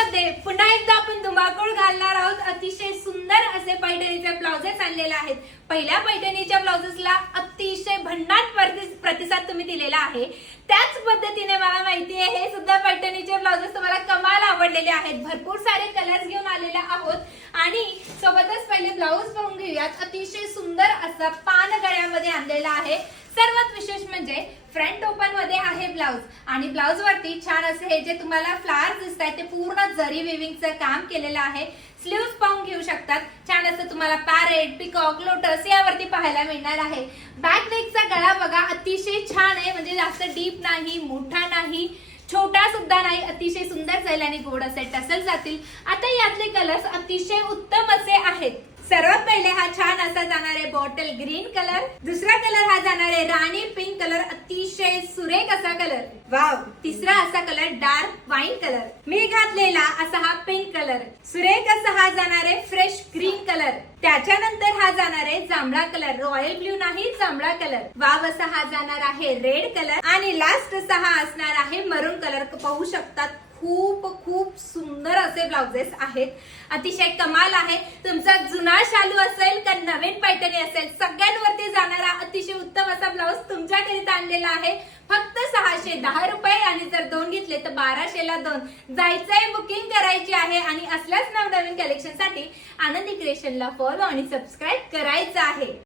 मध्ये पुन्हा एकदा आपण धुमाकूळ घालणार आहोत। अतिशय सुंदर असे पैठणीचे ब्लाउजेस आणलेले आहेत। पहिल्या पैठणीच्या ब्लाउजेसला अतिशय भन्नाट प्रतिसाद तुम्ही दिलेला आहे। त्याच पद्धतीने मला माहिती आहे हे सुद्धा पैठणीचे ब्लाउजेस तुम्हाला कमाल आवडलेले आहेत। भरपूर सारे कलर्स घेऊन आलेले आहोत आणि सोबतच पहिले ब्लाउज पाहून घेऊयात। अतिशय सुंदर असा पान गळ्यामध्ये आणलेला आहे। सर्वात विशेष म्हणजे फ्रंट ओपन मध्ये आहे ब्लाउज आणि ब्लाउज वरती छान असे हे जे तुम्हाला फ्लावर्स दिसतात ते पूर्ण जरी विविंगचं काम केलेलं आहे। स्लीव्स पाहून घेऊ शकतात। छान असं तुम्हाला पॅरेट, पिकॉक, लोटस यावरती पाहायला मिळणार आहे। बॅक नेकचा गळा बघा अतिशय छान आहे, म्हणजे जास्त डीप नाही, मोठा नाही, छोटा सुद्धा नाही, अतिशय सुंदर जाईल आणि गोड असे टसल जातील। आता यातले कलर्स अतिशय उत्तम असे आहेत। सर्वात पहिले हा छान असा जाणार आहे बॉटल ग्रीन कलर, दुसरा कलर हा जाणार आहे राणी पिंक कलर, अतिशय सुरेख असा कलर, वाव। तिसरा असा कलर डार्क वाईन कलर, मी घातलेला असा हा पिंक कलर, सुरेख असा हा जाणार आहे फ्रेश ग्रीन कलर। त्याच्यानंतर हा जाणार आहे जांभळा कलर, रॉयल ब्ल्यू नाही जांभळा कलर, वाव असा हा जाणार आहे रेड कलर आणि लास्ट असा हा असणार आहे मरून कलर। पाहू शकतात खूप खूप सुंदर असे ब्लाउजेस आहेत, अतिशय कमाल आहे। तुमचा जुना शालू असेल का नवीन पैठणी असेल, सगळ्यांवरती जाणारा अतिशय उत्तम असा ब्लाउज तुमच्याकरिता आणलेला आहे। फक्त 610 रुपये आणि जर दोन घेतले तर 1200 ला दोन। जायचंय, बुकिंग करायची आहे आणि असल्याच नवनवीन कलेक्शन साठी आनंदी क्रिएशनला फॉलो आणि सबस्क्राईब करायचं आहे।